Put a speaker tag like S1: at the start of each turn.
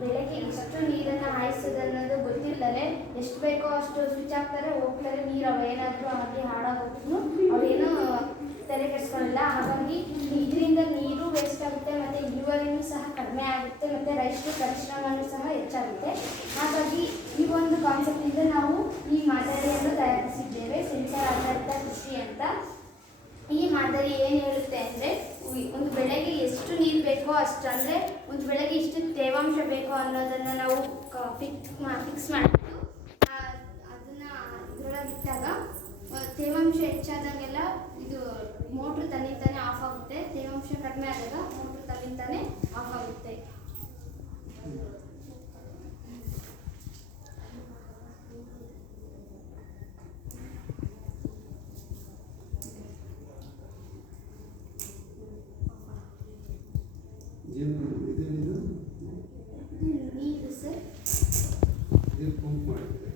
S1: ಬೆಳಗ್ಗೆ ಎಷ್ಟು ನೀರನ್ನು ಹಾಯಿಸೋದು ಅನ್ನೋದು ಗೊತ್ತಿಲ್ಲದೆ ಎಷ್ಟು ಬೇಕೋ ಅಷ್ಟು ಸ್ವಿಚ್ ಹಾಕ್ತಾರೆ, ಹೋಗ್ತಾರೆ, ನೀರು ಅವು ಏನಾದರೂ ಆಗಿ ಹಾಳಾಗೋದ್ರೂ ಅವ್ರೇನು ತಲೆ ಕೆಡಿಸ್ಕೊಳ್ಳಲ್ಲ ಹಾಗಾಗಿ ಇದರಿಂದ ನೀರು ವೇಸ್ಟ್ ಆಗುತ್ತೆ ಮತ್ತು ಇಳುವರಿನೂ ಸಹ ಕಡಿಮೆ ಆಗುತ್ತೆ ಮತ್ತು ರೈತರು ಪರಿಶ್ರಮನೂ ಸಹ ಹೆಚ್ಚಾಗುತ್ತೆ. ಹಾಗಾಗಿ ಈ ಒಂದು ಕಾನ್ಸೆಪ್ಟಿಂದ ನಾವು ಈ ಮಾದರಿಯನ್ನು ತಯಾರಿಸಿದ್ದೇವೆ. ಸೆನ್ಸರ್ ಆಧಾರಿತ ಕೃಷಿ ಅಂತ. ಈ ಮಾದರಿ ಏನು ಹೇಳುತ್ತೆ ಅಂದರೆ ಒಂದು ಬೆಳೆಗೆ ಎಷ್ಟು ನೀರು ಬೇಕೋ ಅಷ್ಟು ಅಂದರೆ ಒಂದು ಬೆಳಗ್ಗೆ ಇಷ್ಟು ತೇವಾಂಶ ಬೇಕೋ ಅನ್ನೋದನ್ನು ನಾವು ಫಿಕ್ಸ್ ಫಿಕ್ಸ್ ಮಾಡಿಬಿಟ್ಟು ಅದನ್ನು ಇದರೊಳಗೆ ಇಟ್ಟಾಗ ಆ, ತೇವಾಂಶ ಹೆಚ್ಚಾದಾಗೆಲ್ಲ
S2: ಏನು ಇದೇನಿದು
S1: ನೀರು
S2: ಪಂಪ್ ಮಾಡಿದ್ರೆ